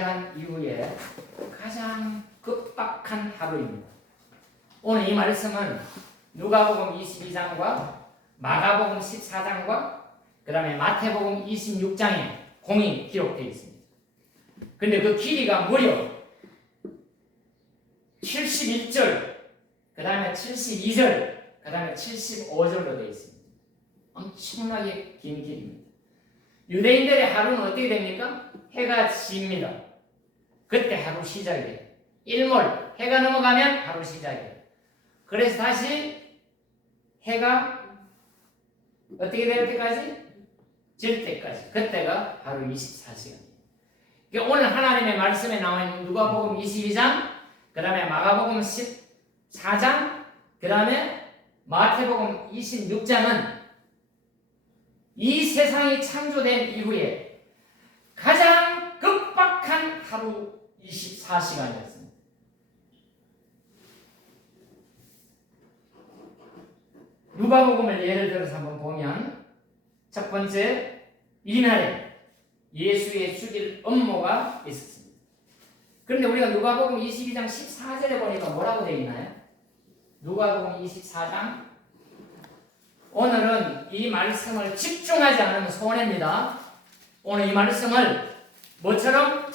한 이후에 가장 급박한 하루입니다. 오늘 이 말씀은 누가복음 22장과 마가복음 14장과 그 다음에 마태복음 26장에 공이 기록되어 있습니다. 근데 그 길이가 무려 71절, 그 다음에 72절, 그 다음에 75절로 되어 있습니다. 엄청나게 긴 길입니다. 유대인들의 하루는 어떻게 됩니까? 해가 집니다. 그때 하루 시작이 돼요. 일몰, 해가 넘어가면 하루 시작이에요. 그래서 다시 해가 어떻게 될 때까지? 질 때까지. 그때가 하루 24시간이에요. 그러니까 오늘 하나님의 말씀에 나와 있는 누가복음 22장, 그 다음에 마가복음 14장, 그 다음에 마태복음 26장은 이 세상이 창조된 이후에 가장 급박한 하루 24시간이었습니다. 누가복음을 예를 들어서 한번 보면 첫 번째, 이날에 예수의 죽일 음모가 있었습니다. 그런데 우리가 누가복음 22장 14절에 보니까 뭐라고 되어 있나요? 누가복음 24장, 오늘은 이 말씀을 집중하지 않으면 손해입니다. 오늘 이 말씀을 뭐처럼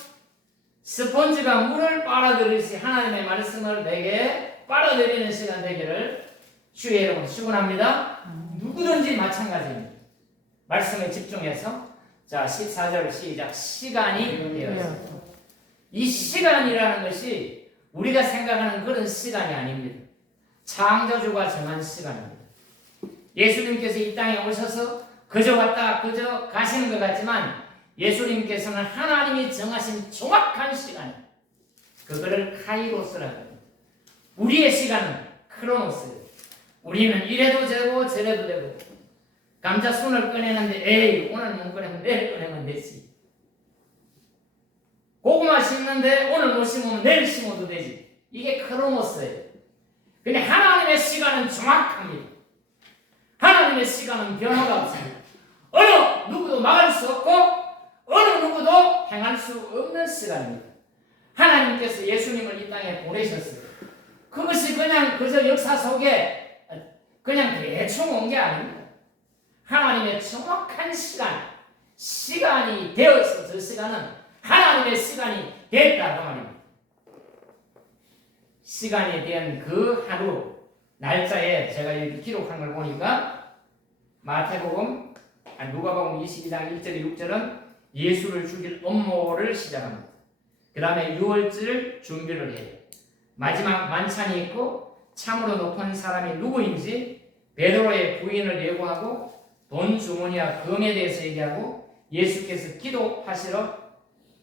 스펀지가 물을 빨아들이듯이 하나님의 말씀을 내게 빨아들이는 시간 되기를 주의 이름으로 축원합니다. 누구든지 마찬가지입니다. 말씀에 집중해서 자 14절 시작. 시간이 되었습니다. 이 시간이라는 것이 우리가 생각하는 그런 시간이 아닙니다. 창조주가 정한 시간입니다. 예수님께서 이 땅에 오셔서 그저 왔다 그저 가시는 것 같지만 예수님께서는 하나님이 정하신 정확한 시간, 그거를 카이로스라고 합니다. 우리의 시간은 크로노스예요. 우리는 이래도 되고 저래도 되고, 감자 순을 꺼내는데 에이 오늘 못 꺼내면 내일 꺼내면 되지. 고구마 심는데 오늘 못 심으면 내일 심어도 되지. 이게 크로노스예요. 근데 하나님의 시간은 정확합니다. 하나님의 시간은 변화가 없습니다. 어느 누구도 막을 수 없고 어느 누구도 행할 수 없는 시간입니다. 하나님께서 예수님을 이 땅에 보내셨어요. 그것이 그냥 그저 역사 속에 그냥 대충 온 게 아닙니다. 하나님의 정확한 시간이 되어서 그 시간은 하나님의 시간이 됐다고 말입니다. 시간에 대한 그 하루 날짜에 제가 이렇게 기록한 걸 보니까 누가복음 22장 1절 6절은 예수를 죽일 음모를 시작합니다. 그 다음에 6월절 준비를 해요. 마지막 만찬이 있고 참으로 높은 사람이 누구인지 베드로의 부인을 예고하고 돈 주머니와 금에 대해서 얘기하고 예수께서 기도하시러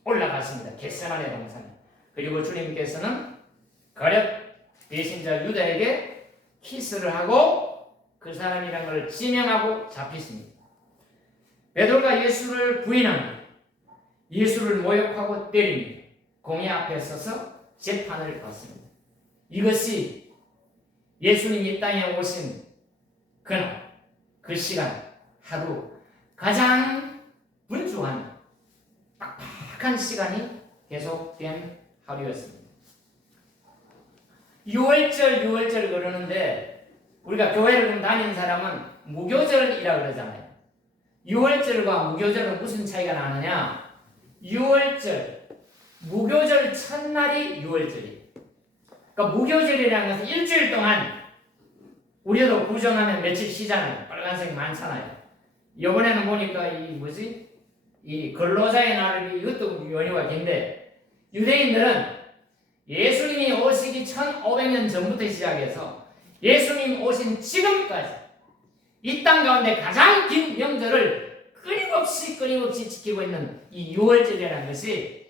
올라갔습니다. 겟세마네 동산. 그리고 주님께서는 거듭 배신자 유다에게 키스를 하고 그 사람이란 걸 지명하고 잡히십니다. 베드로가 예수를 부인합니다. 예수를 모욕하고 때립니다. 공의 앞에 서서 재판을 받습니다. 이것이 예수님이 이 땅에 오신 그날, 그 시간, 하루 가장 분주한 빡빡한 시간이 계속된 하루였습니다. 6월절 그러는데 우리가 교회를 좀 다니는 사람은 무교절이라고 그러잖아요. 6월절과 무교절은 무슨 차이가 나느냐? 6월절, 무교절 첫날이 6월절이에요. 그러니까 무교절이라는 것은 일주일 동안 우리도 구정하면 며칠 쉬잖아요. 빨간색 많잖아요. 이번에는 보니까 이 근로자의 날이 이것도 연휴가 긴데 유대인들은 예수님이 오시기 1500년 전부터 시작해서 예수님 오신 지금까지 이 땅 가운데 가장 긴 명절을 끊임없이 지키고 있는 이 6월절이라는 것이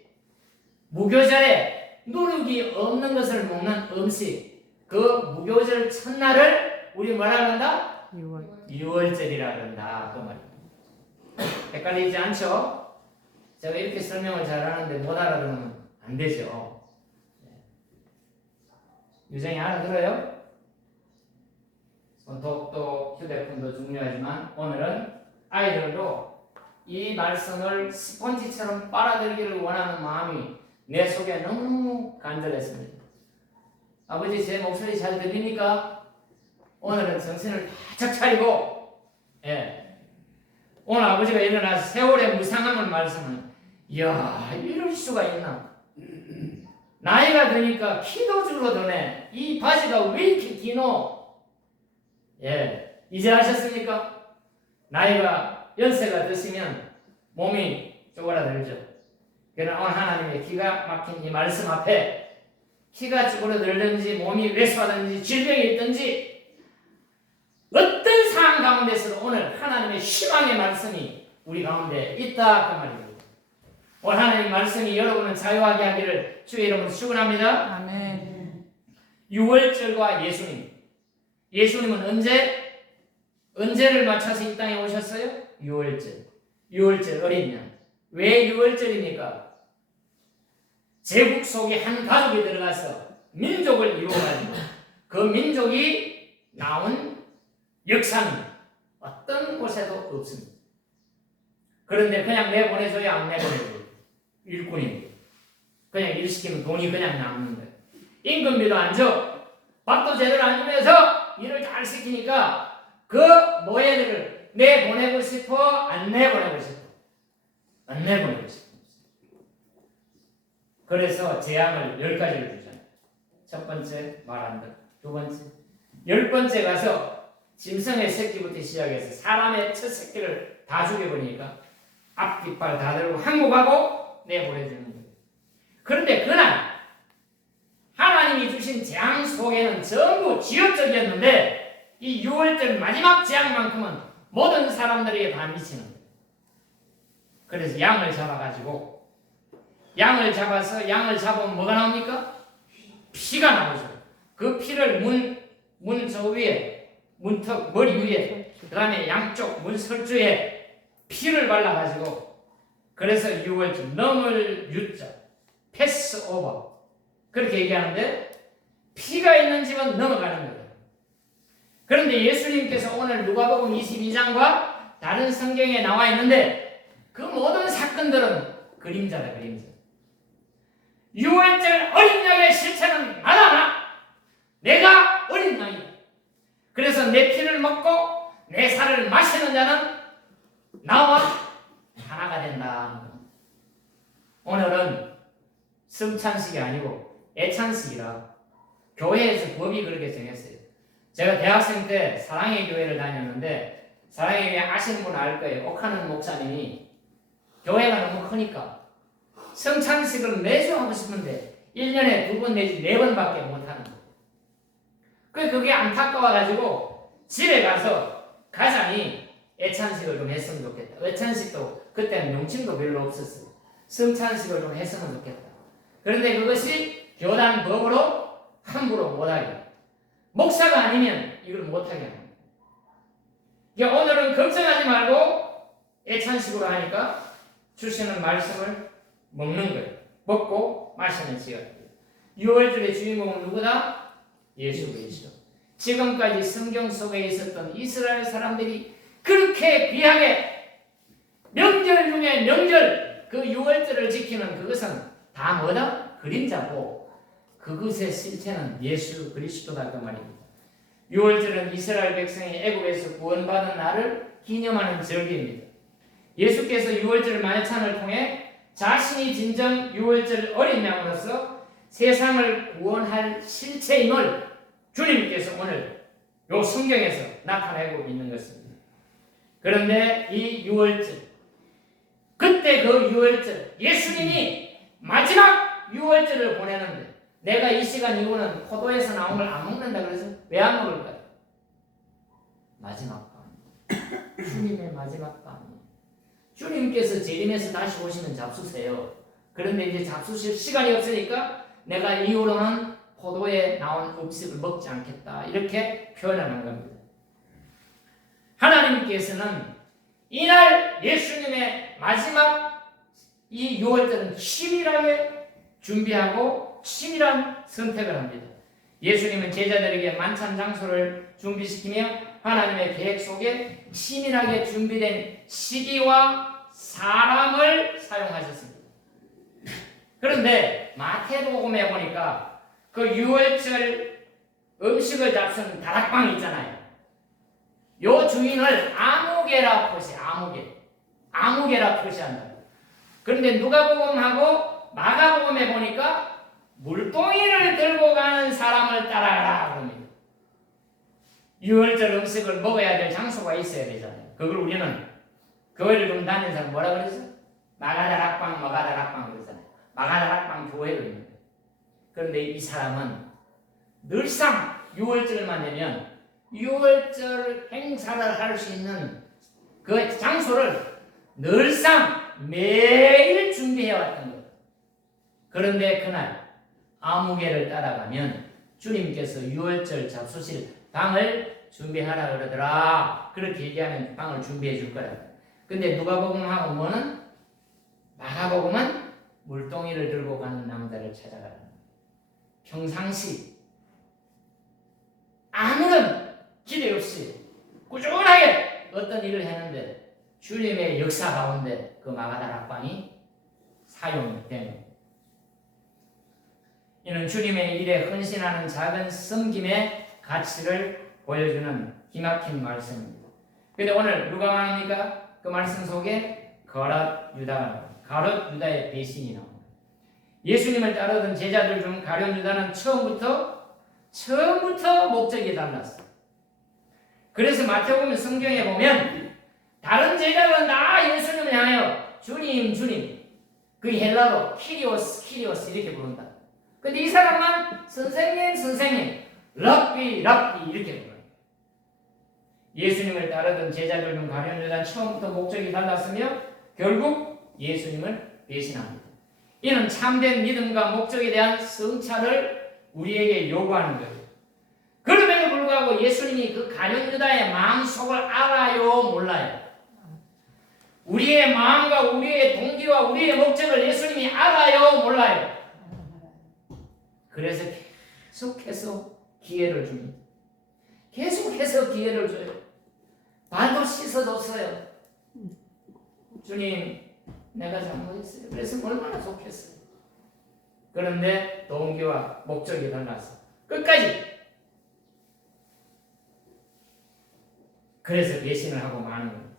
무교절에 누룩이 없는 것을 먹는 음식, 그 무교절 첫날을 우리 뭐라 그런다? 6월절이라 그런다. 그 말입니다. 헷갈리지 않죠? 제가 이렇게 설명을 잘하는데 못 알아들으면 안 되죠. 유정이 알아들어요? 손톱도 휴대폰도 중요하지만 오늘은 아이들도 이 말씀을 스펀지처럼 빨아들이기를 원하는 마음이 내 속에 너무 간절했습니다. 아버지, 제 목소리 잘 들립니까? 오늘은 정신을 바짝 차리고, 오늘 아버지가 일어나서 세월의 무상함을 말씀은, 이야, 이럴 수가 있나? 나이가 드니까 키도 줄어드네. 이 바지가 왜 이렇게 기노? 이제 아셨습니까? 나이가 연세가 드시면 몸이 쪼그라들죠. 그러나 오늘 하나님의 기가 막힌 이 말씀 앞에 키가 쪼그라들든지 몸이 왜소하든지 질병이 있든지 어떤 상황 가운데서도 오늘 하나님의 희망의 말씀이 우리 가운데 있다 그 말입니다. 오늘 하나님 말씀이 여러분을 자유하게 하기를 주의 이름으로 축원합니다. 아멘. 유월절과 예수님. 예수님은 언제를 맞춰서 이 땅에 오셨어요? 유월절. 유월절 어린 양. 왜 유월절입니까? 제국 속에 한 가족이 들어가서 민족을 이루어가지고 그 민족이 나온 역사는 어떤 곳에도 없습니다. 그런데 그냥 내보내줘야 안 내보내줘요. 일꾼입니다. 그냥 일 시키면 돈이 그냥 남는 거예요. 임금비도 안 줘. 밥도 제대로 안 주면서 일을 잘 시키니까 그 노예들을 내보내고 싶어? 안 내보내고 싶어? 안 내보내고 싶어. 그래서 재앙을 10가지를 주잖아요. 첫 번째, 말 안 듣고. 두 번째, 10번째 가서 짐승의 새끼부터 시작해서 사람의 첫 새끼를 다 죽여버리니까 앞깃발 다 들고 항복하고 내보내주는 거예요. 그런데 그날 하나님이 주신 재앙 속에는 전부 지역적이었는데 이 6월절 마지막 재앙만큼은 모든 사람들에게 다 미치는 거예요. 그래서 양을 잡아가지고 양을 잡으면 뭐가 나옵니까? 피가 나오죠. 그 피를 문 저 위에 문턱 머리 위에 그 다음에 양쪽 문설주에 피를 발라가지고 그래서 6월절 넘을 유자 패스 오버 그렇게 얘기하는데 피가 있는 집은 넘어가는 거예요. 그런데 예수님께서 오늘 누가복음 22장과 다른 성경에 나와 있는데 그 모든 사건들은 그림자다. 그림자. 6월절 어린 양의 실체는 나다. 내가 어린 양이다. 그래서 내 피를 먹고 내 살을 마시는 자는 나와 하나가 된다. 오늘은 성찬식이 아니고 애찬식이라 교회에서 법이 그렇게 정했어요. 제가 대학생 때 사랑의 교회를 다녔는데 사랑의 교회 아시는 분은 알 거예요. 옥하는 목사님이 교회가 너무 크니까 성찬식을 매주 하고 싶은데 1년에 2번 내지 4번밖에 못하는 거예요. 그게 안타까워가지고 집에 가서 가장이 애찬식을 좀 했으면 좋겠다. 애찬식도 그때는 명칭도 별로 없었어요. 성찬식을 좀 했으면 좋겠다. 그런데 그것이 교단 법으로 함부로 못하게 목사가 아니면 이걸 못하게 합니다. 그러니까 오늘은 걱정하지 말고 애찬식으로 하니까 주시는 말씀을 먹는 거예요. 먹고 마시는 시간. 6월절의 주인공은 누구다? 예수 그리스도. 지금까지 성경 속에 있었던 이스라엘 사람들이 그렇게 귀하게 명절 중에 명절 그 6월절을 지키는 그것은 다 뭐다? 그림자고 그것의 실체는 예수 그리스도다 그 말입니다. 6월절은 이스라엘 백성이 애굽에서 구원받은 날을 기념하는 절기입니다. 예수께서 6월절 만찬을 통해 자신이 진정 6월절 어린 양으로서 세상을 구원할 실체임을 주님께서 오늘 요 성경에서 나타내고 있는 것입니다. 그런데 이 6월절 그때 그 6월절 예수님이 마지막 6월절을 보내는데 내가 이 시간 이후는 포도에서 나온 걸 안 먹는다 그래서 왜 안 먹을까요? 마지막 밤 주님의 마지막 밤 주님께서 재림해서 다시 오시면 잡수세요. 그런데 이제 잡수실 시간이 없으니까 내가 이후로는 포도에 나온 음식을 먹지 않겠다 이렇게 표현하는 겁니다. 하나님께서는 이날 예수님의 마지막 이 6월절은 치밀하게 준비하고 치밀한 선택을 합니다. 예수님은 제자들에게 만찬 장소를 준비시키며 하나님의 계획 속에 치밀하게 준비된 시기와 사람을 사용하셨습니다. 그런데 마태복음에 보니까 그 유월절 음식을 잡수는 다락방 있잖아요. 요 주인을 아무개라 표시한다. 그런데 누가복음하고 마가복음에 보니까 물동이를 들고 가는 사람을 따라가라 그럽니다. 유월절 음식을 먹어야 될 장소가 있어야 되잖아요. 그걸 우리는 교회를 좀 다니는 사람 뭐라 그랬어? 마가다락방 그러잖아요. 마가다락방 교회로 있는 거예요. 그런데 이 사람은 늘상 유월절만 되면 유월절 행사를 할 수 있는 그 장소를 늘상 매일 준비해왔던 거예요. 그런데 그날 아무개를 따라가면 주님께서 유월절 잡수실 방을 준비하라 그러더라. 그렇게 얘기하면 방을 준비해 줄 거라. 근데 누가복음하고 뭐는? 마가복음은 물동이를 들고 가는 남자를 찾아가라. 평상시 아무런 기대 없이 꾸준하게 어떤 일을 했는데 주님의 역사 가운데 그 마가다락방이 사용된 겁니다. 이는 주님의 일에 헌신하는 작은 섬김의 가치를 보여주는 기막힌 말씀입니다. 그런데 오늘 누가 말합니까? 그 말씀 속에 가룟 유다의 배신이 나옵니다. 예수님을 따르던 제자들 중 가룟 유다는 처음부터 목적이 달랐어요. 그래서 마태복음 성경에 보면 다른 제자들은 다 예수님을 향하여 주님 그 헬라로 키리오스 이렇게 부른다. 근데 이 사람만 선생님 랍비 이렇게 불러요. 예수님을 따르던 제자들 중 가룟 유다는 처음부터 목적이 달랐으며 결국 예수님을 배신합니다. 이는 참된 믿음과 목적에 대한 성찰을 우리에게 요구하는 거예요. 그럼에도 불구하고 예수님이 그 가룟 유다의 마음속을 알아요, 몰라요? 우리의 마음과 우리의 동기와 우리의 목적을 예수님이 알아요, 몰라요? 그래서 계속해서 기회를 줍니다. 계속해서 기회를 줘요. 발도 씻어줬어요. 주님, 내가 잘못했어요. 그래서 얼마나 좋겠어요. 그런데 동기와 목적이 달라서 끝까지. 그래서 배신을 하고 마는 겁니다.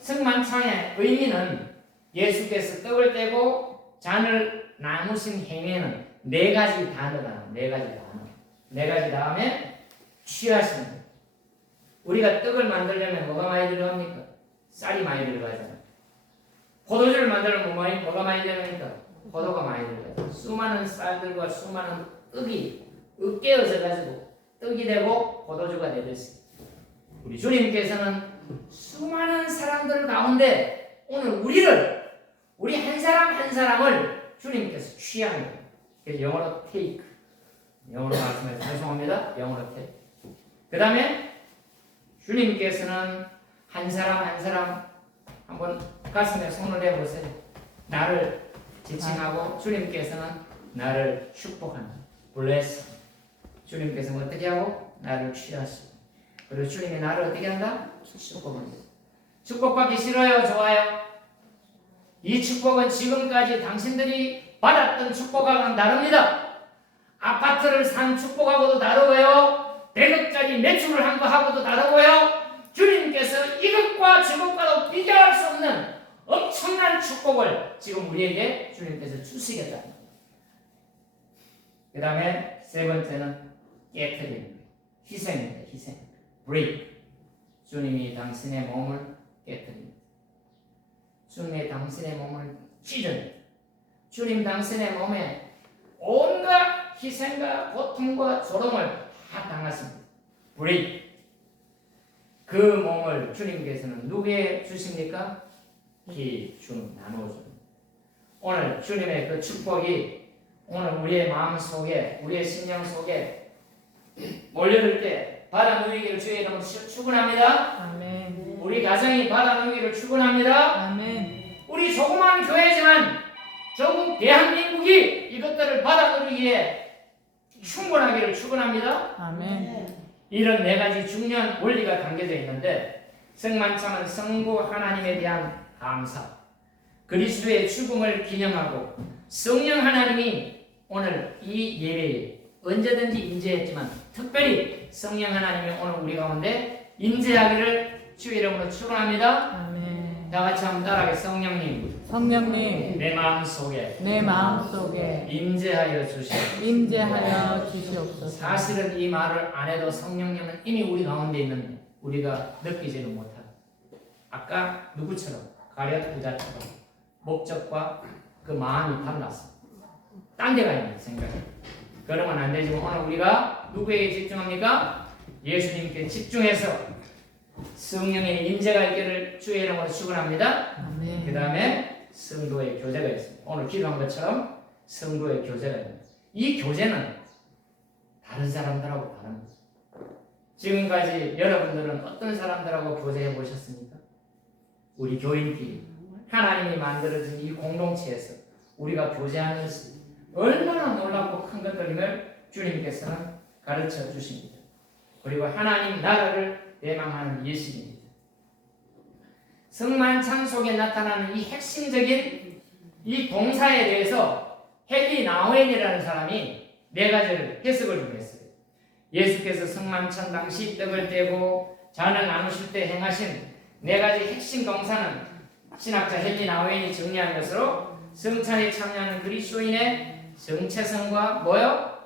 성만찬의 의미는 예수께서 떡을 떼고 잔을 나누신 행위에는 네 가지 단어가 네 가지 다음에 취하시는 거예요. 우리가 떡을 만들려면 뭐가 많이 들어갑니까? 쌀이 많이 들어가잖아요. 포도주를 만들려면 뭐가 많이 들어갑니까? 포도가 많이 들어가요. 수많은 쌀들과 수많은 떡이 으깨어져 가지고 떡이 되고 포도주가 되듯이 우리 주님께서는 수많은 사람들 가운데 오늘 우리 한 사람 한 사람을 주님께서 취하는 거예요. 그래서 영어로 take, 영어로 말씀해서 죄송합니다. 영어로 take. 그 다음에 주님께서는 한 사람 한 사람 한번 가슴에 손을 대보세요. 나를 지칭하고 주님께서는 나를 축복하는 bless. 주님께서는 어떻게 하고? 나를 취하시고. 그리고 주님이 나를 어떻게 한다? 축복합니다. 축복받기 싫어요? 좋아요? 이 축복은 지금까지 당신들이 받았던 축복하고는 다릅니다. 아파트를 산 축복하고도 다르고요. 100억짜리 매출을 한 거하고도 다르고요. 주님께서 이것과 저것과도 비교할 수 없는 엄청난 축복을 지금 우리에게 주님께서 주시겠다. 그 다음에 세 번째는 깨트립니다. 희생입니다. 희생. break. 주님이 당신의 몸을 깨트립니다. 주님이 당신의 몸을 찢어냅니다. 주님 당신의 몸에 온갖 희생과 고통과 조롱을 다 당하십니다. break. 그 몸을 주님께서는 누구에게 주십니까? 나눠줍니다. 오늘 주님의 그 축복이 오늘 우리의 마음 속에, 우리의 심령 속에 몰려들 때 받아 누리기를 주의 이름으로 축원합니다. 아멘. 우리 가정이 받아 누리기를 축원합니다. 아멘. 우리 조그만 교회지만 전국 대한민국이 이것들을 받아 누리기에 충분하기를 축원합니다. 아멘. 이런 네 가지 중요한 원리가 담겨져 있는데 성만찬은 성부 하나님에 대한 감사, 그리스도의 죽음을 기념하고 성령 하나님이 오늘 이 예배에 언제든지 임재했지만 특별히 성령 하나님이 오늘 우리 가운데 임재하기를 주의 이름으로 축원합니다. 아멘. 다 같이 한번 따라하게. 성령님, 성령님, 내 마음속에 내 마음속에 임재하여 주시옵소서. 임재하여 주시옵소서. 사실은 이 말을 안 해도 성령님은 이미 우리 가운데 있는데 우리가 느끼지는 못하고 아까 누구처럼 가룟 부자처럼 목적과 그 마음이 달랐어. 딴 데가 있는 생각이. 그러면 안 되지만 오늘 우리가 누구에게 집중합니까? 예수님께 집중해서 성령의 임재가 있기를 주의 이름으로 축원합니다. 아멘. 그 다음에 성도의 교제가 있습니다. 오늘 기도한 것처럼 성도의 교제가 있습니다. 이 교제는 다른 사람들하고 다릅니다. 지금까지 여러분들은 어떤 사람들하고 교제해 보셨습니까? 우리 교인끼리 하나님이 만들어진 이 공동체에서 우리가 교제하는 것이 얼마나 놀랍고 큰 것들임을 주님께서는 가르쳐 주십니다. 그리고 하나님 나라를 대망하는 예식입니다. 성만찬 속에 나타나는 이 핵심적인 이 동사에 대해서 헨리 나우엔이라는 사람이 네 가지를 해석을 좀 했어요. 예수께서 성만찬 당시 떡을 떼고 잔을 나누실 때 행하신 네 가지 핵심 동사는 신학자 헨리 나우엔이 정리한 것으로 성찬에 참여하는 그리스도인의 정체성과 뭐요?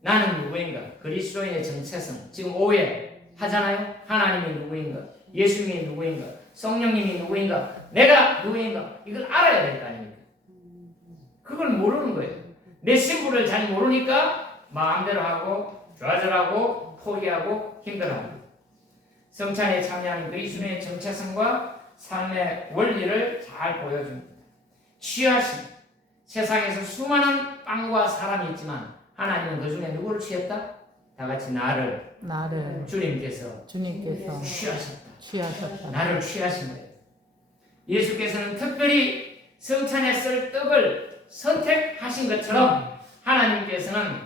나는 누구인가? 그리스도인의 정체성. 지금 오해 하잖아요. 하나님이 누구인가? 예수님이 누구인가? 성령님이 누구인가? 내가 누구인가? 이걸 알아야 될 거 아닙니까? 그걸 모르는 거예요. 내 신분을 잘 모르니까 마음대로 하고 좌절하고 포기하고 힘들어합니다. 성찬에 참여하는 그리스도의 정체성과 삶의 원리를 잘 보여줍니다. 취하심. 세상에서 수많은 빵과 사람이 있지만 하나님은 그 중에 누구를 취했다? 다 같이 나를 주님께서 취하셨다. 나를 취하신 거예요. 예수께서는 특별히 성찬에 쓸 떡을 선택하신 것처럼 하나님께서는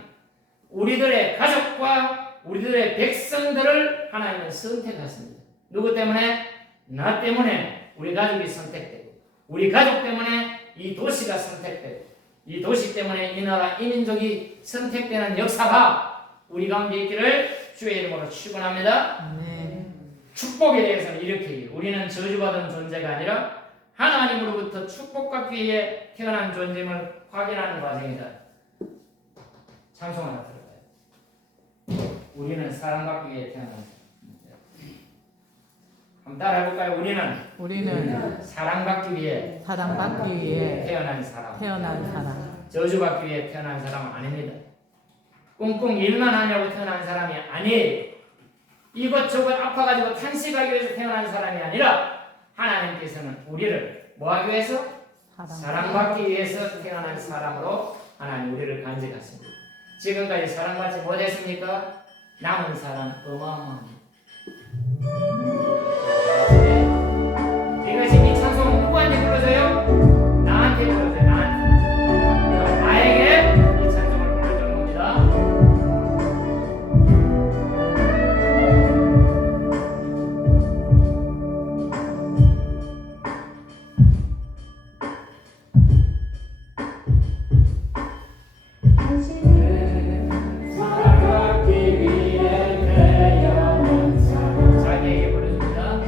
우리들의 가족과 우리들의 백성들을 하나님은 선택하십니다. 누구 때문에? 나 때문에 우리 가족이 선택되고 우리 가족 때문에 이 도시가 선택되고 이 도시 때문에 이 나라 이 민족이 선택되는 역사가 우리 가운데 있기를 주의 이름으로 축원합니다. 축복에 대해서는 이렇게 해요. 우리는 저주받은 존재가 아니라 하나님으로부터 축복과 기회에 태어난 존재임을 확인하는 과정이다. 찬송 하나 들어봐요. 우리는 사랑받기 위해 태어난 사람. 한번 따라해볼까요? 우리는 사랑받기 위해 태어난 사람. 저주받기 위해 태어난 사람은 아닙니다. 꽁꽁 일만 하냐고 태어난 사람이 아니에요. 이것저것 아파가지고 탄식하기 위해서 태어난 사람이 아니라 하나님께서는 우리를 뭐하기 위해서? 사랑받기 위해서 태어난 사람으로 하나님 우리를 간직하십니다. 지금까지 사랑받지 못했습니까? 남은 사람 어마어마합니다. 이것이 이 찬송 누구한테 불러줘요? 나한테 불러줘요. 나에게 이 찬송을 불러주는 겁니다. 사랑받기 위해 태어난 사람. 자기에게 불러줍니다.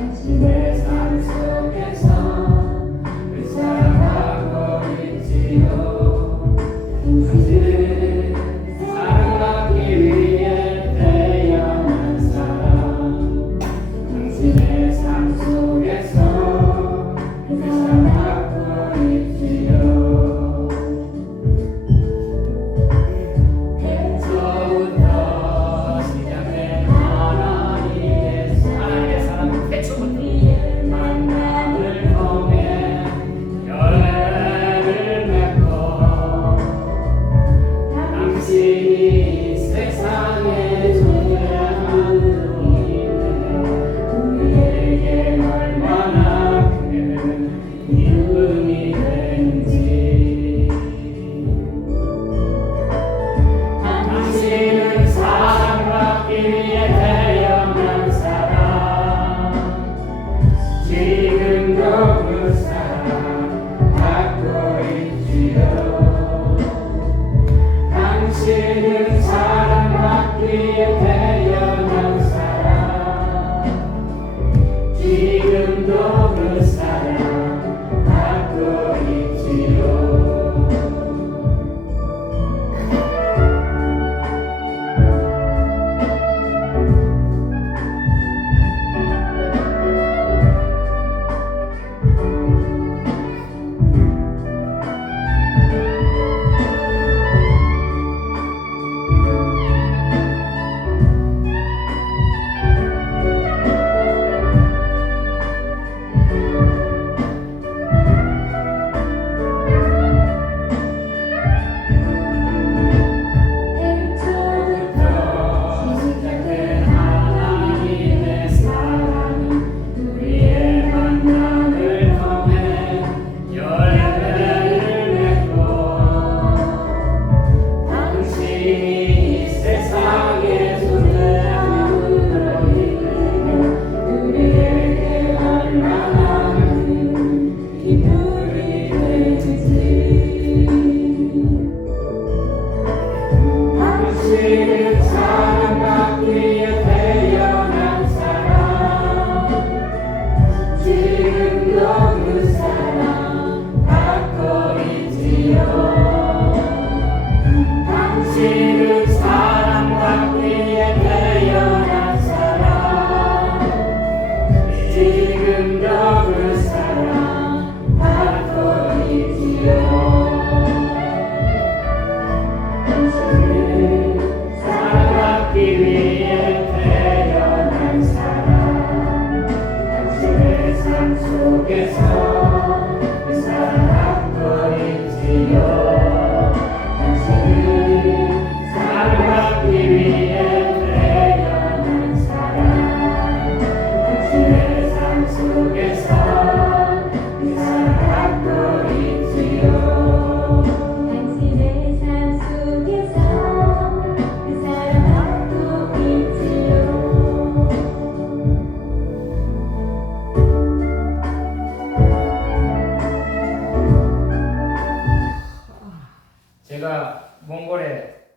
제가 몽골에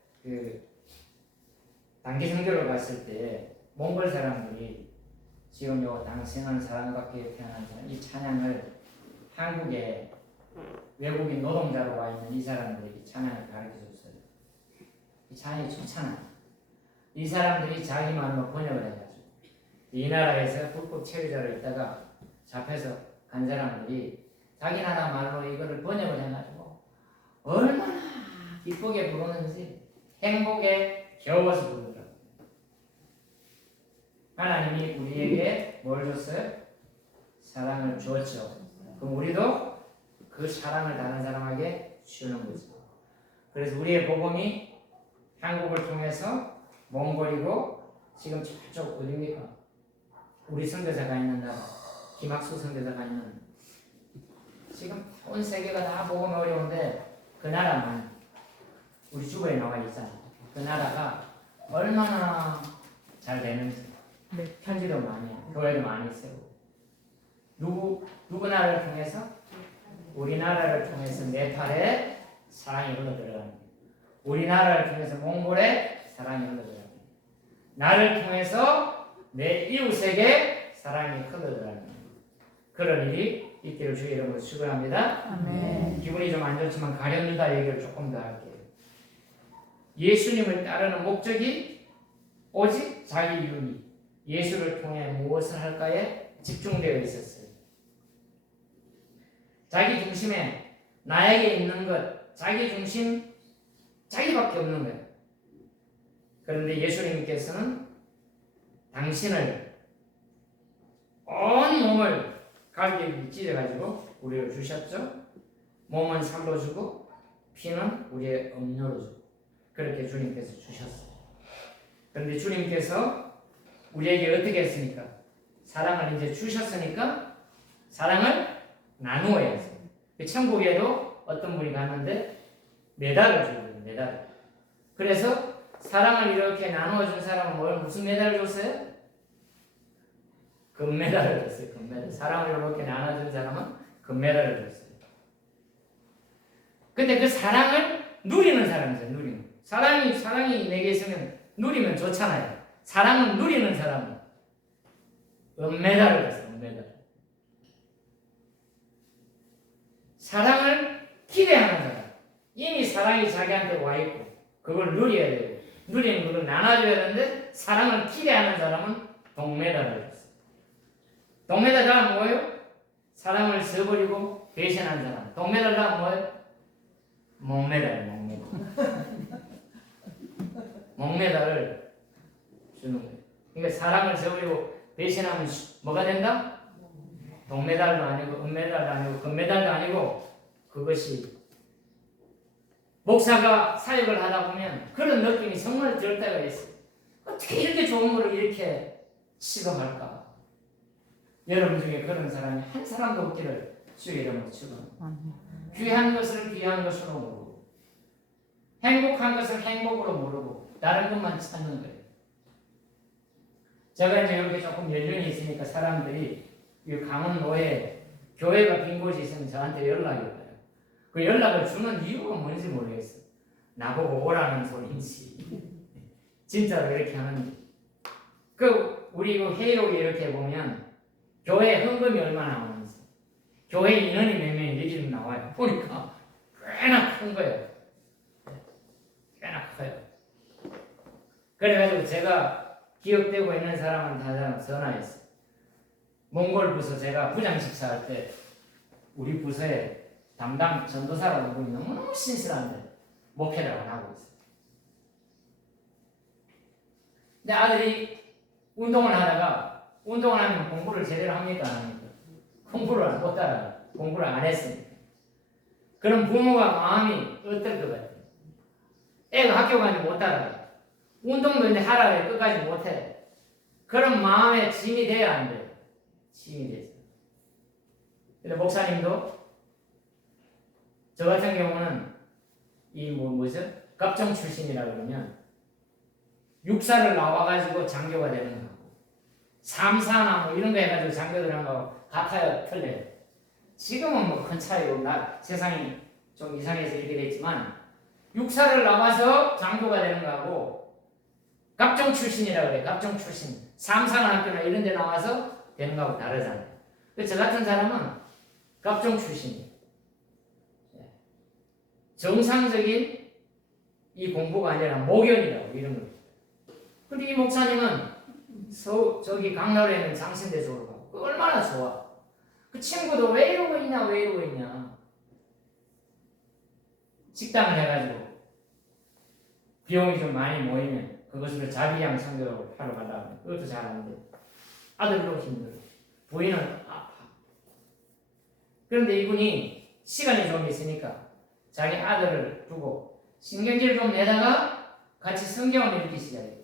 단기 선교를 갔을 때 몽골 사람들이 지금 요 당신은 사랑받기에 태어난 사람 이 찬양을 한국에 외국인 노동자로 와 있는 이 사람들에게 찬양을 가르쳐 줬어요. 이 찬양이 좋잖아. 이 사람들이 자기 말로 번역을 해가지고 이 나라에서 불법 체류자로 있다가 잡혀서 간 사람들이 자기 나라 말로 이거를 번역을 해가지고 얼마나 기쁘게 부르는지 행복에 겨워서 부르더라고요. 하나님이 우리에게 뭘 줬어요? 사랑을 주었죠. 그럼 우리도 그 사랑을 다른 사람에게 주는 거죠. 그래서 우리의 복음이 한국을 통해서 몽골이고 지금 저쪽 어디입니까? 우리 선교사가 있는 나라, 김학수 선교사가 있는 지금 온 세계가 다 복음이 어려운데 그 나라만 우리 주변에 나와 있잖아. 그 나라가 얼마나 잘 되는지 편지도 많이 해, 교회도 많이 세우고 누구 나라를 통해서? 우리나라를 통해서 네팔에 사랑이 흘러들어가는 거예요. 우리나라를 통해서 몽골에 사랑이 흘러들어가는 거예요. 나를 통해서 내 이웃에게 사랑이 흘러들어가는 거예요. 그런 일이 있기를 주의 이름으로 축원합니다. 아멘. 기분이 좀 안 좋지만 가련유다 얘기를 조금 더 할게요. 예수님을 따르는 목적이 오직 자기 이윤이 예수를 통해 무엇을 할까에 집중되어 있었어요. 자기 중심에 나에게 있는 것, 자기 중심, 자기밖에 없는 거예요. 그런데 예수님께서는 당신을 온 몸을 갈기에 찢어가지고 우리를 주셨죠. 몸은 살로 주고 피는 우리의 음료로 주고 그렇게 주님께서 주셨어요. 그런데 주님께서 우리에게 어떻게 했습니까? 사랑을 이제 주셨으니까 사랑을 나누어야지. 천국에도 어떤 분이 갔는데 메달을 주거든요. 메달. 그래서 사랑을 이렇게 나누어준 사람은 무슨 메달을 줬어요? 금메달을 줬어요. 금메달. 사랑을 이렇게 나눠준 사람은 금메달을 줬어요. 근데 그 사랑을 누리는 사람이죠. 누리는. 사랑이 내게 있으면 누리면 좋잖아요. 사랑을 누리는 사람은 은메달을 줬어요. 은메달. 사랑을 기대하는 사람. 이미 사랑이 자기한테 와 있고 그걸 누려야 되고 누리는 그걸 나눠줘야 되는데 사랑을 기대하는 사람은 동메달을 줬어요. 동메달 다음 뭐예요? 사랑을 써버리고 배신한 사람. 동메달 다음 뭐예요? 목메달. 목메달을 주는 거예요. 그러니까 사랑을 써버리고 배신하면 뭐가 된다? 동메달도 아니고 은메달도 아니고 금메달도 아니고 그것이 목사가 사역을 하다 보면 그런 느낌이 정말 들 때가 있어요. 어떻게 이렇게 좋은 거를 이렇게 취급할까? 여러분 중에 그런 사람이 한 사람도 없기를 주의 이름으로 축원합니다. 귀한 것을 귀한 것으로 모르고 행복한 것을 행복으로 모르고 다른 것만 찾는 거예요. 제가 이제 이렇게 조금 연륜이 있으니까 사람들이 이 강원도에 교회가 빈 곳이 있으면 저한테 연락이 와요. 그 연락을 주는 이유가 뭔지 모르겠어요. 나보고 오라는 소리인지 진짜로 이렇게 하는지. 우리 회의록에 이렇게 보면 교회 헌금이 얼마나 나오는지 교회 인원이 몇 명인지 좀 나와요. 보니까 꽤나 큰 거예요. 꽤나 커요. 그래가지고 제가 기억되고 있는 사람은 다 전화했어요. 몽골 부서 제가 부장 식사할 때 우리 부서에 담당 전도사라는 분이 너무너무 신실한데 목회를 안 하고 있어요. 근데 아들이 운동을 하다가 운동을 하면 공부를 제대로 합니까? 안 합니까? 공부를 못 따라가. 공부를 안 했으니까. 그럼 부모가 마음이 어떨 것 같아요? 애가 학교 가지 못 따라가. 운동도 이제 하라 해 끝까지 못 해. 그런 마음에 짐이 돼야 안 돼요. 짐이 되죠. 근데 목사님도 저 같은 경우는 뭐죠? 갑정 출신이라 그러면 육사를 나와가지고 장교가 되는 거고 삼사나 뭐 이런 거 해가지고 장교 되는 거하고 같아요, 틀려요. 지금은 뭐 큰 차이고 세상이 좀 이상해서 이렇게 됐지만 육사를 나와서 장교가 되는 거하고 갑종 출신이라고 그래. 갑종 출신. 삼상학교나 이런 데 나와서 되는 거하고 다르잖아요. 저 같은 사람은 갑종 출신이에요. 정상적인 이 공부가 아니라 모견이라고 이런 거예요. 근데 이 목사님은 저기 강나루에 있는 장신대소로 가고 그 얼마나 좋아. 그 친구도 왜 이러고 있냐 왜 이러고 있냐. 식당을 해가지고 비용이 좀 많이 모이면 그것으로 자비양 성교를 하러 가려고 그것도 잘하는데 아들도 힘들어. 부인은 아파. 그런데 이분이 시간이 좀 있으니까 자기 아들을 두고 신경질 좀 내다가 같이 성경을 읽기 시작해요.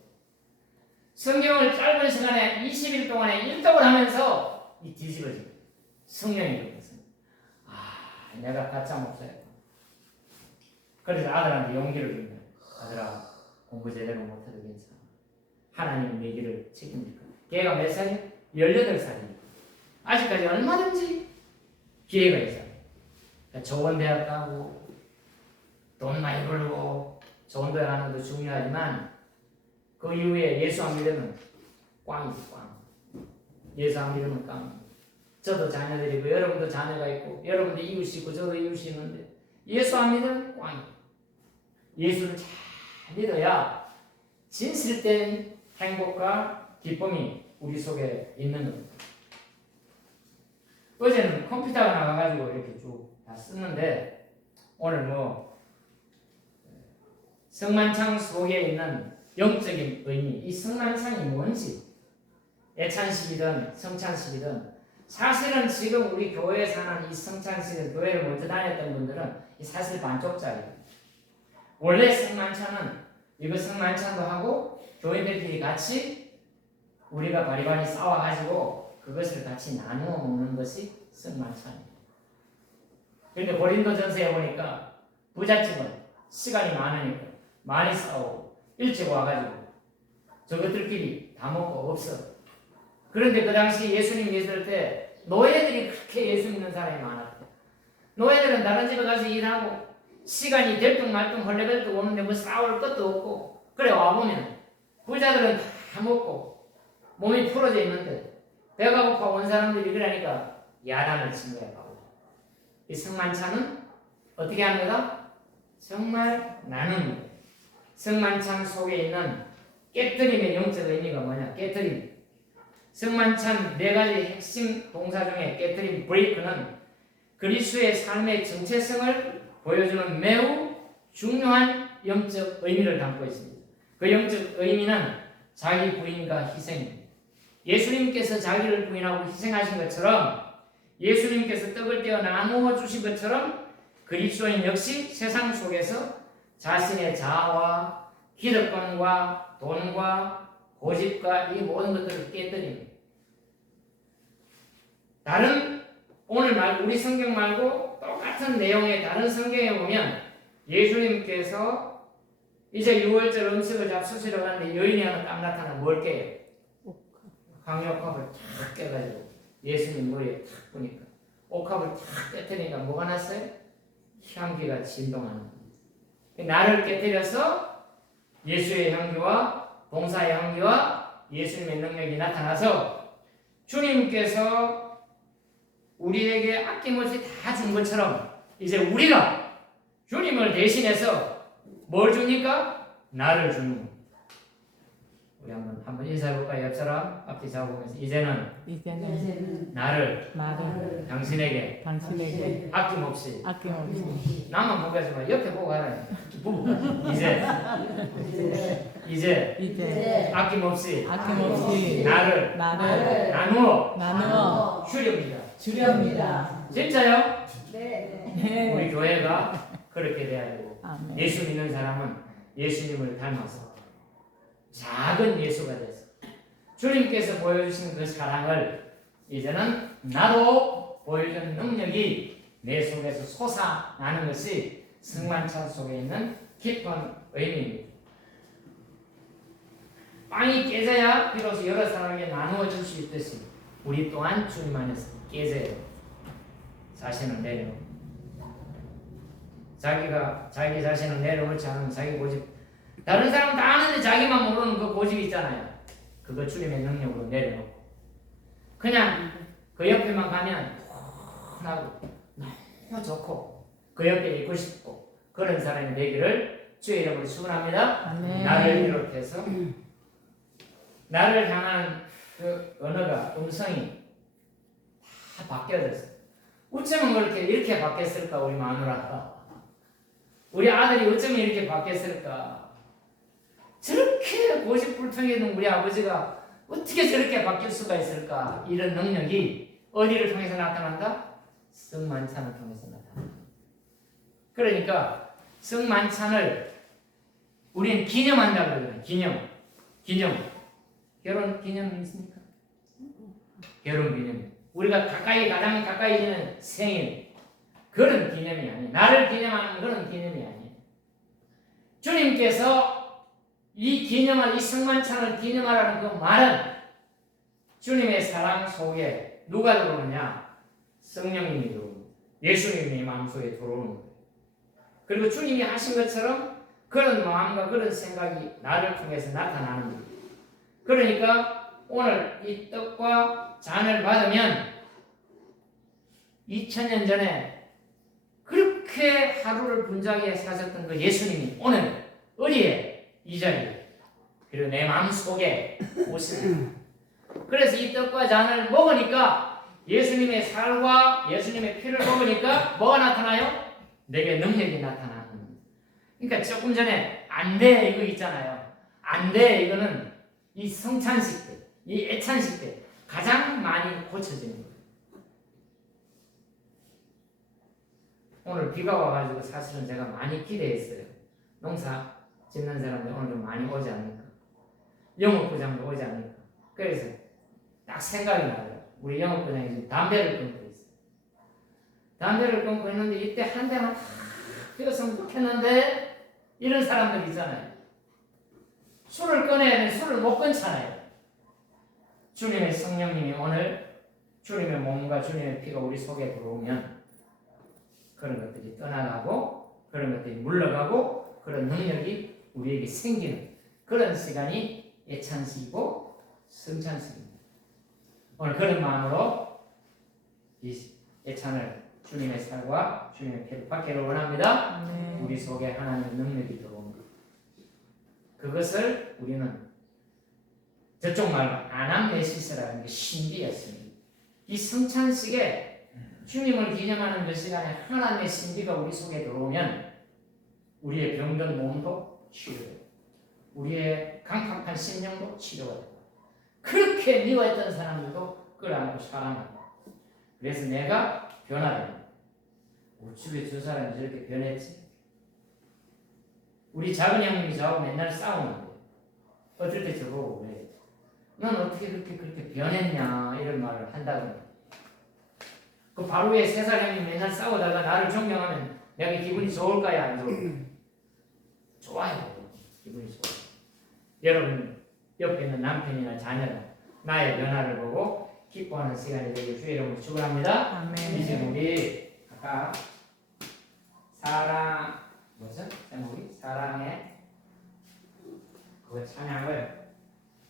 성경을 짧은 시간에 20일 동안에 일독을 하면서 이 뒤집어져요. 성령이 이렇게서 내가 가짜 목사야. 그래서 아들한테 용기를 준 거예요. 아들아 공부 제대로 못해도 괜찮아. 하나님이 내 길을 책임질 거야. 걔가 몇 살이야? 18살이야. 아직까지 얼마든지 기회가 있어요. 그러니까 좋은 대학 가고 돈 많이 벌고 좋은 대학 가는 것도 중요하지만 그 이후에 예수 안 믿으면 꽝이지 꽝. 예수 안 믿으면 꽝. 저도 자녀들이고 여러분도 자녀가 있고 여러분도 이웃이 있고 저도 이웃이 있는데 예수 안 믿으면 꽝이야. 예수를 잘 믿어야 진실된 행복과 기쁨이 우리 속에 있는 겁니다. 어제는 컴퓨터가 나와가지고 이렇게 쭉 다 쓰는데 오늘 성만창 속에 있는 영적인 의미, 이 성만창이 뭔지 애찬식이든 성찬식이든 사실은 지금 우리 교회에 사는 이 성찬식을 교회를 먼저 다녔던 분들은 이 사실 반쪽짜리예요. 원래 성만찬은 이거 성만찬도 하고 교인들끼리 같이 우리가 바리바리 싸워가지고 그것을 같이 나누어 먹는 것이 성만찬이에요. 그런데 고린도전서에 보니까 부잣집은 시간이 많으니까 많이 싸우고 일찍 와가지고 저것들끼리 다 먹고 없어. 그런데 그 당시 예수님 계실 때 노예들이 그렇게 예수 믿는 사람이 많았대. 노예들은 다른 집에 가서 일하고 시간이 들뚱말뚱 헐레벌떡 오는데 뭐 싸울 것도 없고 그래 와보면 부자들은 다 먹고 몸이 풀어져 있는데 배가 고파 온 사람들이 그러니까 야단을 친 거야. 이 성만찬은 어떻게 하는 거다? 정말 나누는 거예요. 성만찬 속에 있는 깨뜨림의 영적 의미가 뭐냐? 깨뜨림. 성만찬 네 가지 핵심 동사 중에 깨뜨림 브레이크는 그리스도의 삶의 정체성을 보여주는 매우 중요한 영적 의미를 담고 있습니다. 그 영적 의미는 자기 부인과 희생입니다. 예수님께서 자기를 부인하고 희생하신 것처럼 예수님께서 떡을 떼어 나누어 주신 것처럼 그리스도인 역시 세상 속에서 자신의 자아와 기득권과 돈과 고집과 이 모든 것들을 깨뜨립니다. 다른 오늘 말 우리 성경 말고 똑같은 내용의 다른 성경에 보면 예수님께서 이제 6월절 음식을 잡수시러 가는데 여인이 하나 딱 나타나 뭘 깨요? 강력합을 탁 깨가지고 예수님 머리에 탁 보니까 옥합을 탁 깨뜨리니까 뭐가 났어요? 향기가 진동하는 겁니다. 나를 깨뜨려서 예수의 향기와 봉사의 향기와 예수님의 능력이 나타나서 주님께서 우리에게 아낌없이 다 준 것처럼 이제 우리가 주님을 대신해서 뭘 주니까? 나를 주는 겁니다. 우리 한번 인사해볼까요? 옆 사람 앞뒤 잡으면서 이제는 나를 당신에게 아낌없이 나만 보고 하지 마. 옆에 보고 하라. 이제 아낌없이 나를 나누어 주렵니다. 진짜요? 네. 우리 교회가 그렇게 돼야 되고 예수 믿는 사람은 예수님을 닮아서 작은 예수가 돼서 주님께서 보여주신 그 사랑을 이제는 나도 보여주는 능력이 내 속에서 솟아나는 것이 성만찬 속에 있는 깊은 의미입니다. 빵이 깨져야 비로소 여러 사람에게 나누어 줄 수 있듯이 우리 또한 주님 안에서 깨져야 자신을 내려 자기가 자기 자신을 내려놓지 않으면 자기 고집, 다른 사람 다 아는데 자기만 모르는 그 고집이 있잖아요. 그거 주님의 능력으로 내려놓고 그냥 그 옆에만 가면 편하고 너무 좋고 그 옆에 있고 싶고 그런 사람이 되기를 주의 이름으로 축원합니다. 아멘. 나를 비롯해서 나를 향한 그 언어가 음성이 다 바뀌어졌어. 어쩌면 그렇게 이렇게 바뀌었을까 우리 마누라가, 우리 아들이 어쩌면 이렇게 바뀌었을까, 저렇게 고집불통이 있는 우리 아버지가 어떻게 저렇게 바뀔 수가 있을까. 이런 능력이 어디를 통해서 나타난다? 성만찬을 통해서 나타난다. 그러니까 성만찬을 우리는 기념한다고 그러잖아요. 기념. 결혼 기념이 있습니까? 결혼 기념. 우리가 가장 가까이 지는 생일, 그런 기념이 아니에요. 나를 기념하는 그런 기념이 아니에요. 주님께서 이 성만찬을 기념하라는 그 말은 주님의 사랑 속에 누가 들어오느냐? 성령님이 들어오고 예수님이 마음속에 들어오는 거예요. 그리고 주님이 하신 것처럼 그런 마음과 그런 생각이 나를 통해서 나타나는 거예요. 그러니까 오늘 이 떡과 잔을 받으면 2000년 전에 그렇게 하루를 분주하게 사셨던 그 예수님이 오늘 어디에? 이 자리에, 그리고 내 마음속에 오시는. 그래서 이 떡과 잔을 먹으니까 예수님의 살과 예수님의 피를 먹으니까 뭐가 나타나요? 내게 능력이 나타나는. 그러니까 조금 전에 안 돼 이거 있잖아요. 안 돼 이거는 이 성찬식 때, 이 애찬식 때 가장 많이 고쳐지는 거예요. 오늘 비가 와가지고 사실은 제가 많이 기대했어요. 농사 짓는 사람들 오늘 좀 많이 오지 않을까, 영업부장도 오지 않을까. 그래서 딱 생각이 나요. 우리 영업부장이 지금 담배를 끊고 있어요. 담배를 끊고 있는데 이때 한 대만 피웠으면 좋겠는데 이런 사람들 있잖아요. 술을 꺼내야 되는데 술을 못 끊잖아요. 주님의 성령님이 오늘 주님의 몸과 주님의 피가 우리 속에 들어오면 그런 것들이 떠나가고 그런 것들이 물러가고 그런 능력이 우리에게 생기는 그런 시간이 예찬식이고 성찬식입니다. 오늘 그런 마음으로 이 예찬을 주님의 살과 주님의 피를 받기를 원합니다. 네. 우리 속에 하나님의 능력이 들어옵니다. 그것을 우리는 저쪽 말로 아남네시스라는 게 신비였습니다. 이 성찬식에 주님을 기념하는 그 시간에 하나님의 신비가 우리 속에 들어오면 우리의 병든 몸도 치료돼요. 우리의 강팍한 심령도 치료가 돼요. 그렇게 미워했던 사람들도 끌어안고 사랑합니다. 그래서 내가 변화됩니다. 어찌 저 사람이 저렇게 변했지? 우리 작은 형님이 저하고 맨날 싸우는데 어쩔 때 저보고 왜 넌 어떻게 그렇게 변했냐 이런 말을 한다던데, 그 바로 위에 3살 형님 맨날 싸우다가 나를 존경하면 내가 기분이 좋을까요? 안 좋을까요? 좋아요. 기분이 좋아요. 여러분 옆에 있는 남편이나 자녀가 나의 변화를 보고 기뻐하는 시간이 되길 주의 이름으로 축원합니다. 아멘. 이제 우리 아까 뭐죠? 제목이 사랑의 그 찬양을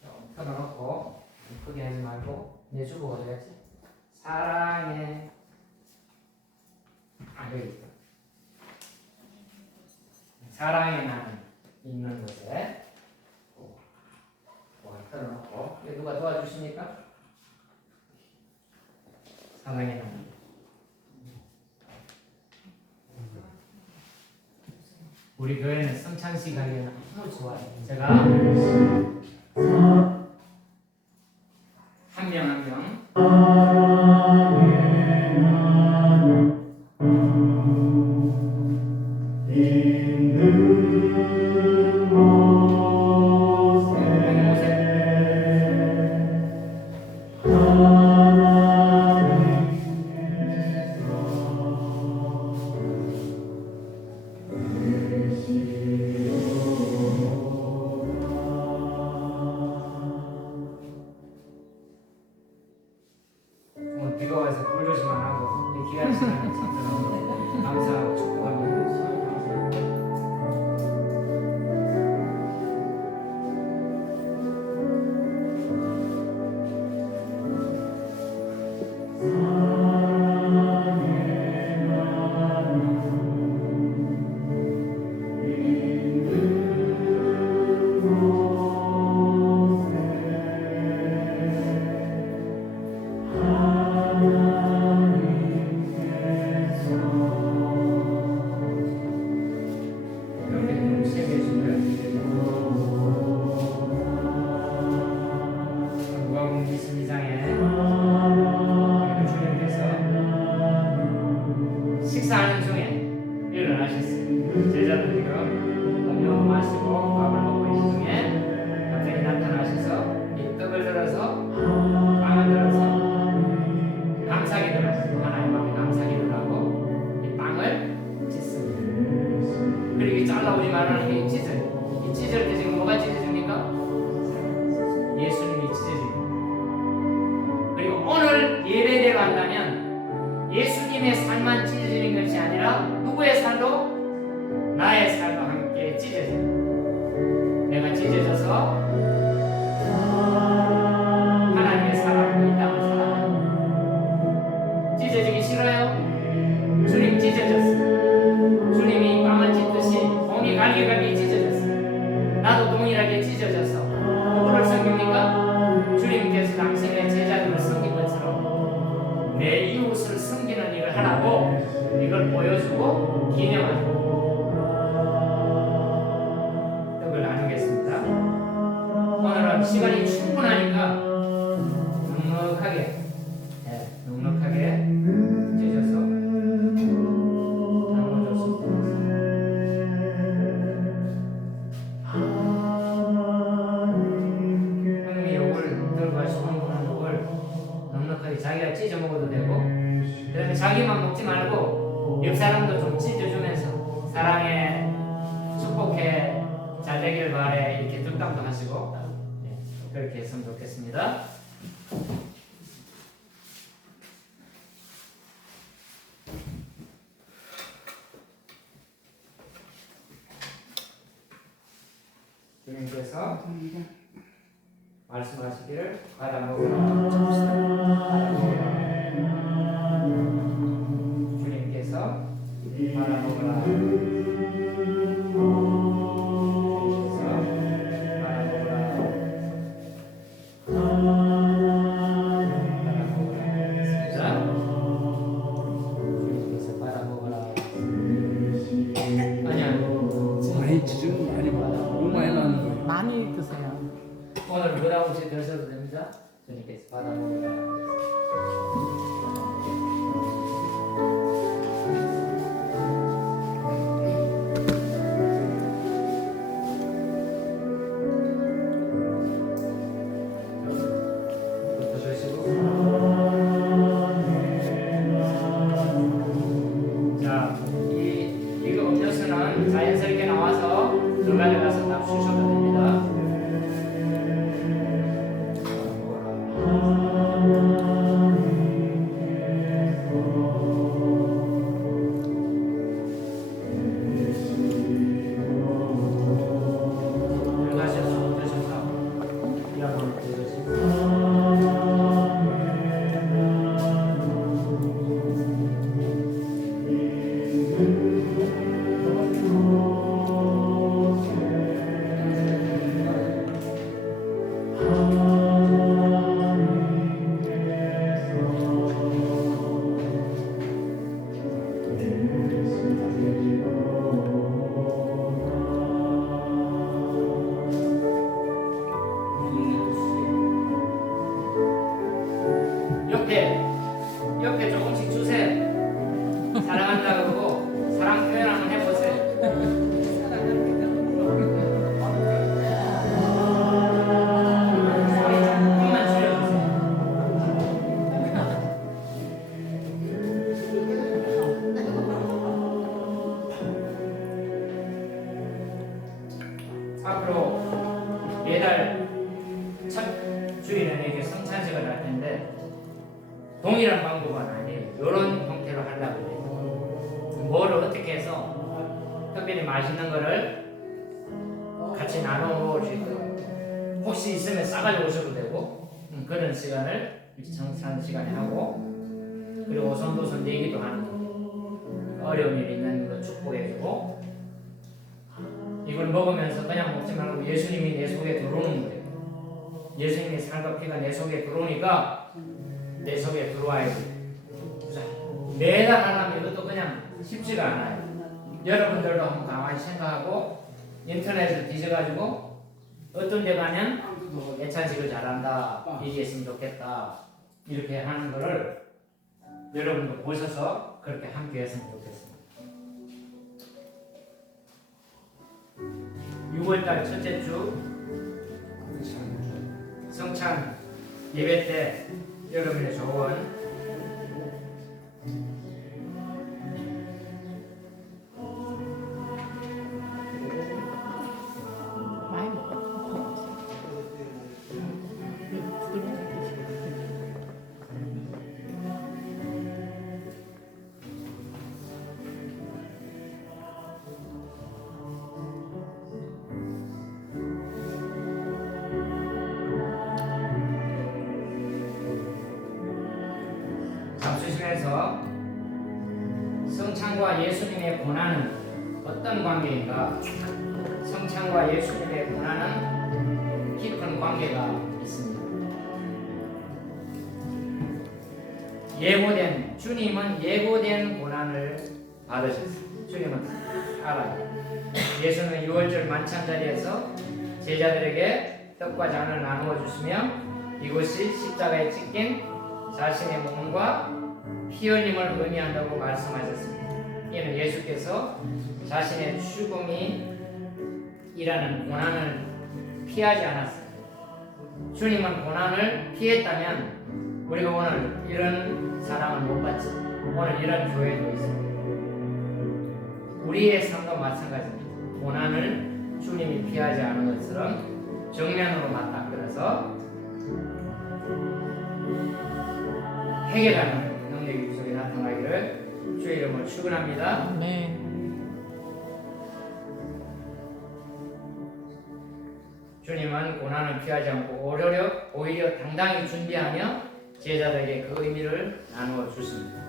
좀 펴놓고 크게 하지 말고 내 주보가 어디 갔지? 사랑의 여기 있다. 사랑의 나는 있는 곳에 펴놓고 이거 누가 도와주십니까? 사랑의 나는 우리 교회는 성찬식 하기에는 너무 좋아요. 제가 한 명 한 명 오늘 비가 와서 불 조심만 하고 이 귀한 시간에 참여하고 감사하고 축복합니다. 그리고 잘라오지 말라는 게 찢어요. 이 찢을 때 지금 뭐가 찢어집니까? 예수님이 찢어집니다. 그리고 오늘 예배대로 한다면 예수님의 삶만 찢어지는 것이 아니라 누구의 살도 나의 삶과 함께 찢어져요. 내가 찢어져서 하나님의 사랑으로 이 땅을 살아가요. 찢어지기 싫어요? 주님 찢어졌어요. 주님이 빵을 찢듯이 곰이 갈기갈기 찢어졌어요. 나도 동일하게 찢어져서 누구를 섬깁니까? 주님께서 당신의 제자들을 섬긴 것처럼 내 이웃을 섬기는 일을 하라고 이걸 보여주고 기념하는 떡을 나누겠습니다. 오늘은 시간이 충분하니까 넉넉하게 찢어서 담궈줬습니다. 형님이 요걸 들고 가시는 분은 요걸 넉넉하게 자기가 찢어 먹어도 되고, 그다음에 자기만 먹지 말고 옆 사람도 좀 찢어주면서 사랑해, 축복해, 잘 되길 바래 이렇게 득담도 하시고 그렇게 했으면 좋겠습니다. 주님께서 말씀하시기를 받아 먹으라. 주님께서 받아 먹으라. 많이 찢으면 많이 먹어. 너무 많이 나는 거예요. 많이 드세요. 오늘 뭐라고 드셔도 됩니다. 주님께서 받아 먹으라. 이거 음료수는 자연스럽게 나와서 들어가게 가서 딱 주셔도 됩니다. 들어가셔서 드셔서 이하로 드시고. 옆에 조금씩 주세요. 사랑한다 그러고 사랑 표현 한번 해보세요. 소리 조금만 줄여주세요. 앞으로 매달 첫 주일에는 이게 성찬식을 할 텐데 동일한 방법은 아니에요. 이런 형태로 하려고 해요. 뭐를 어떻게 해서 특별히 맛있는 거를 같이 나눠 먹을 수 있도록 혹시 있으면 싸가지고 오셔도 되고 그런 시간을 성찬 시간에 하고, 그리고 오손도손 얘기도 하는 거예요. 어려운 일 있는 거 축복해주고, 이걸 먹으면서 그냥 먹지 말고 예수님이 내 속에 들어오는 거예요. 예수님의 살과 피가 내 속에 들어오니까 내 속에 들어와야 돼. 매달 하려면 이것도 그냥 쉽지가 않아요. 여러분들도 한번 가만히 생각하고 인터넷을 뒤져가지고 어떤 데 가면 예찬식을 잘한다, 이게 했으면 좋겠다 이렇게 하는 거를 여러분도 보셔서 그렇게 함께 했으면 좋겠습니다. 6월달 첫째 주 성찬 예배 때 여러분의 조언 관계인가? 성찬과 예수님의 고난은 깊은 관계가 있습니다. 주님은 예고된 고난을 받으셨습니다. 주님은 알아요. 예수는 유월절 만찬 자리에서 제자들에게 떡과 잔을 나누어 주시며 이것이 십자가에 찍힌 자신의 몸과 피 흘림을 의미한다고 말씀하셨습니다. 이는 예수께서 자신의 죽음이 이라는 고난을 피하지 않았어요. 주님은 고난을 피했다면 우리가 오늘 이런 사랑을 못 받지. 오늘 이런 교회도 있습니다. 우리의 삶도 마찬가지입니다. 고난을 주님이 피하지 않은 것처럼 정면으로 맞닥뜨려서 해결하는 능력이 우리 속에 나타나기를 주의 이름으로 축원합니다. 아멘. 주님은 고난을 피하지 않고 오히려 당당히 준비하며 제자들에게 그 의미를 나누어 주십니다.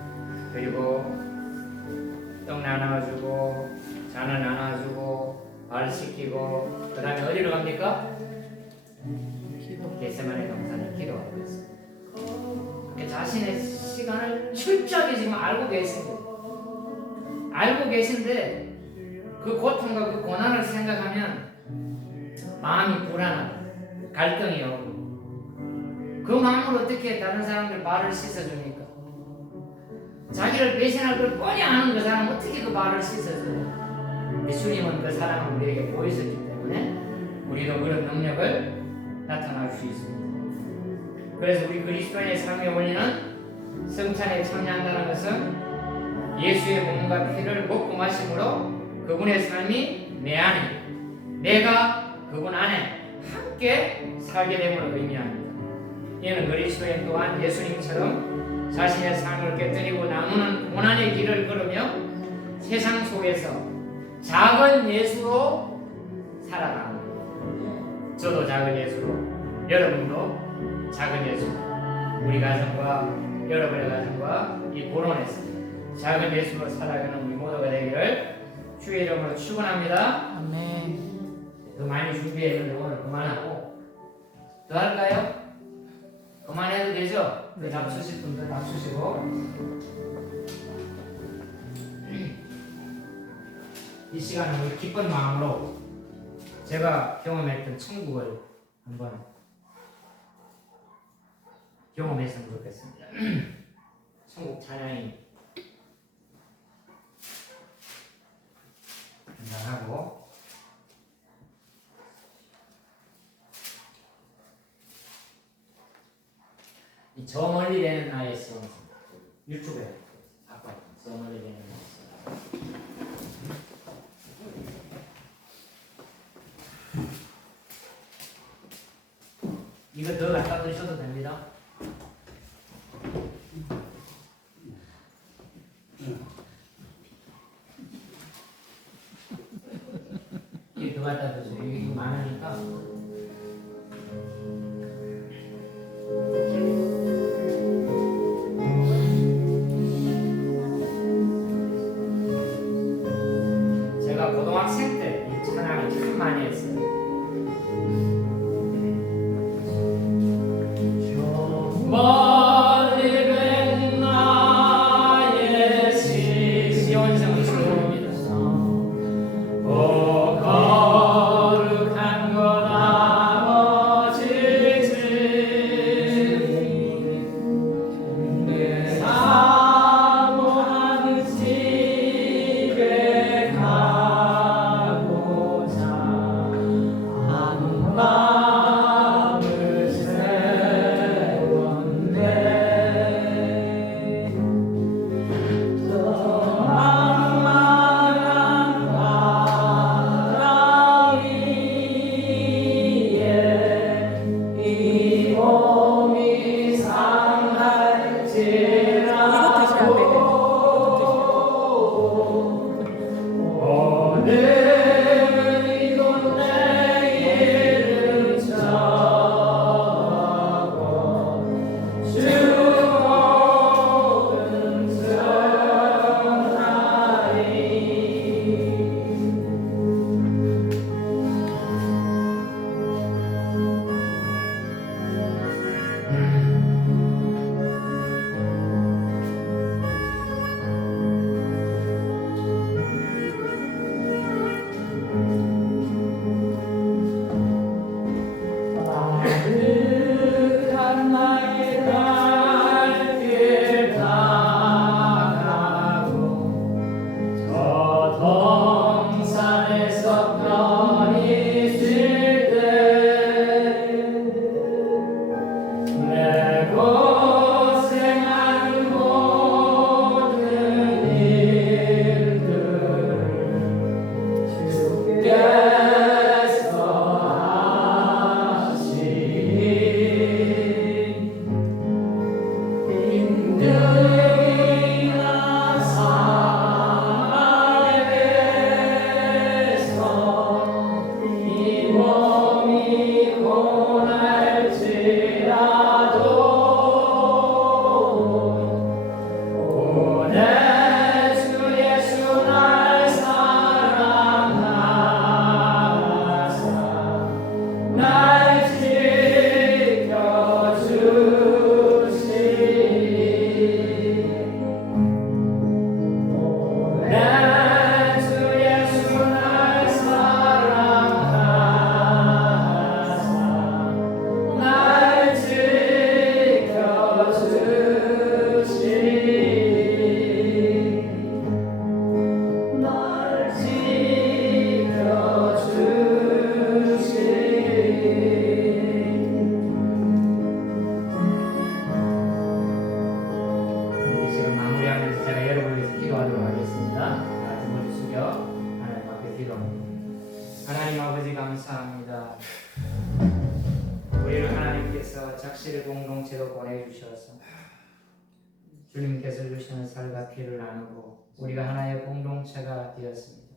그리고 떡 나눠주고 잔을 나눠주고 발 씻기고 그 다음에 어디로 갑니까? 겟세마네 동산에 기도하고 있습니다. 자신의 시간을 철저하게 지금 알고 계십니다. 알고 계신데 그 고통과 그 고난을 생각하면 마음이 불안하다. 갈등이 오고 그 마음으로 어떻게 다른 사람들 발을 씻어줍니까? 자기를 배신할 걸 뻔히 아는 그 사람 어떻게 그 발을 씻어줘요? 주님은 그 사랑을 우리에게 보이셨기 때문에 우리도 그런 능력을 나타날 수 있습니다. 그래서 우리 그리스도인의 삶의 원리는 성찬에 참여한다는 것은 예수의 몸과 피를 먹고 마심으로 그분의 삶이 내 안에, 내가 그분 안에 함께 살게 됨을 의미합니다. 이는 그리스도인 또한 예수님처럼 자신의 삶을 깨뜨리고 남은 고난의 길을 걸으며 세상 속에서 작은 예수로 살아갑니다. 저도 작은 예수로, 여러분도 작은 예수, 우리 가정과 여러분의 가정과 이 본원에서 작은 예수로 살아가는 우리 모두가 되기를 주의 이름으로 축원합니다. 아멘. 더 많이 준비했는데 오늘 그만하고 더 할까요? 그만해도 되죠? 그 잡수실 분들 잡수시고 이 시간은 우리 기쁜 마음으로 제가 경험했던 천국을 한번 경험했으면 좋겠습니다. 천국 찬양이 한잔하고 이 저 멀리 되는 나의 시험 유튜브에 아까 저 멀리 되는 나의 시험 이거 더 갖다 드셔도 됩니다. 이거 더 갖다 드세요. 이게 많으니까. 제가 고등학생 때 이 찬양을 참 많이 했어요. 멀리 된 나의 시온성을 부릅니다. 오 거룩한 것 속에서 편히 쉴 때 내 고생한 모든 일들 주께서 하시니 힘들이나 상하게 돼서 이 몸이 고날지라도 오늘 주 예수 날 사랑하사 날 지켜주시니 오늘 주 예수 날 사랑하사 날 지켜주시니 날 지켜주시니 지금 마무리하면서 제가 여러분을 위해서 기도하도록 하겠습니다. 같이 머리 숙여 하나님 앞에 기도합니다. 하나님 아버지 감사합니다. 우리를 하나님께서 작실 공동체로 보내주셔서 주님께서 주시는 살과 피를 나누고 우리가 하나의 공동체가 되었습니다.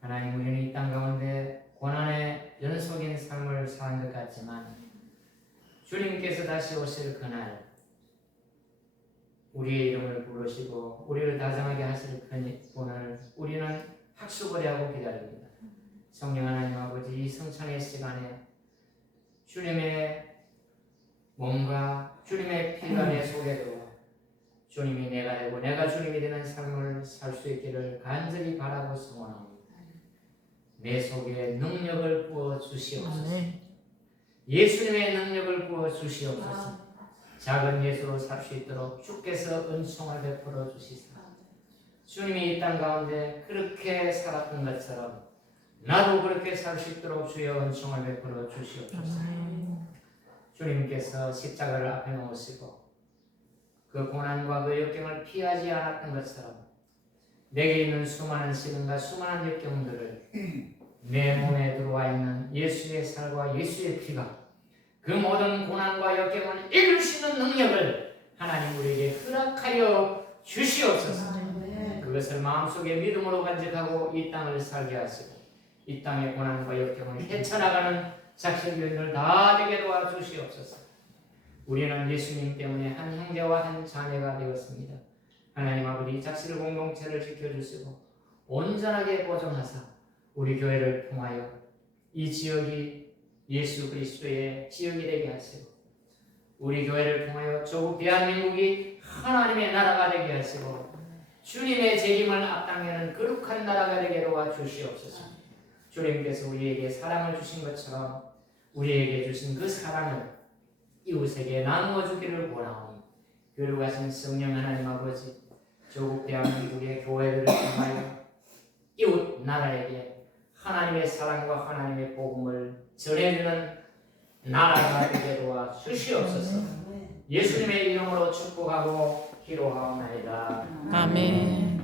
하나님, 우리는 이 땅 가운데 고난의 연속인 삶을 사는 것 같지만 주님께서 다시 오실 그날 우리의 이름을 부르시고 우리를 다정하게 하실 그분을 우리는 학수고대하고 기다립니다. 성령 하나님 아버지, 이 성찬의 시간에 주님의 몸과 주님의 피가 내 속에 들어와 주님이 내가 되고 내가 주님이 되는 삶을 살 수 있기를 간절히 바라고 소원합니다. 내 속에 능력을 부어 주시옵소서. 아멘. 예수님의 능력을 부어 주시옵소서. 작은 예수로 살 수 있도록 주께서 은총을 베풀어 주시사 주님이 이 땅 가운데 그렇게 살았던 것처럼 나도 그렇게 살 수 있도록 주여 은총을 베풀어 주시옵소서. 주님께서 십자가를 앞에 놓으시고 그 고난과 그 역경을 피하지 않았던 것처럼 내게 있는 수많은 시련과 수많은 역경들을 내 몸에 들어와 있는 예수의 살과 예수의 피가 그 모든 고난과 역경을 이길 수 있는 능력을 하나님 우리에게 허락하여 주시옵소서. 그것을 마음속에 믿음으로 간직하고 이 땅을 살게 하시고 이 땅의 고난과 역경을 헤쳐나가는 작실들을 다 되게 도와주시옵소서. 우리는 예수님 때문에 한 형제와 한 자매가 되었습니다. 하나님 아버지, 작실 공동체를 지켜주시고 온전하게 보존하사 우리 교회를 통하여 이 지역이 예수 그리스도의 지역이 되게 하시고 우리 교회를 통하여 조국 대한민국이 하나님의 나라가 되게 하시고 주님의 재림을 앞당기는 거룩한 나라가 되게 도와주시옵소서. 주님께서 우리에게 사랑을 주신 것처럼 우리에게 주신 그 사랑을 이웃에게 나누어 주기를 원하오니 거룩하신 성령 하나님 아버지, 조국 대한민국의 교회들을 통하여 이웃 나라에게 하나님의 사랑과 하나님의 복음을 전해주는 나라가 되게 도와 주시옵소서. 예수님의 이름으로 축복하고 기도하옵나이다. 아멘.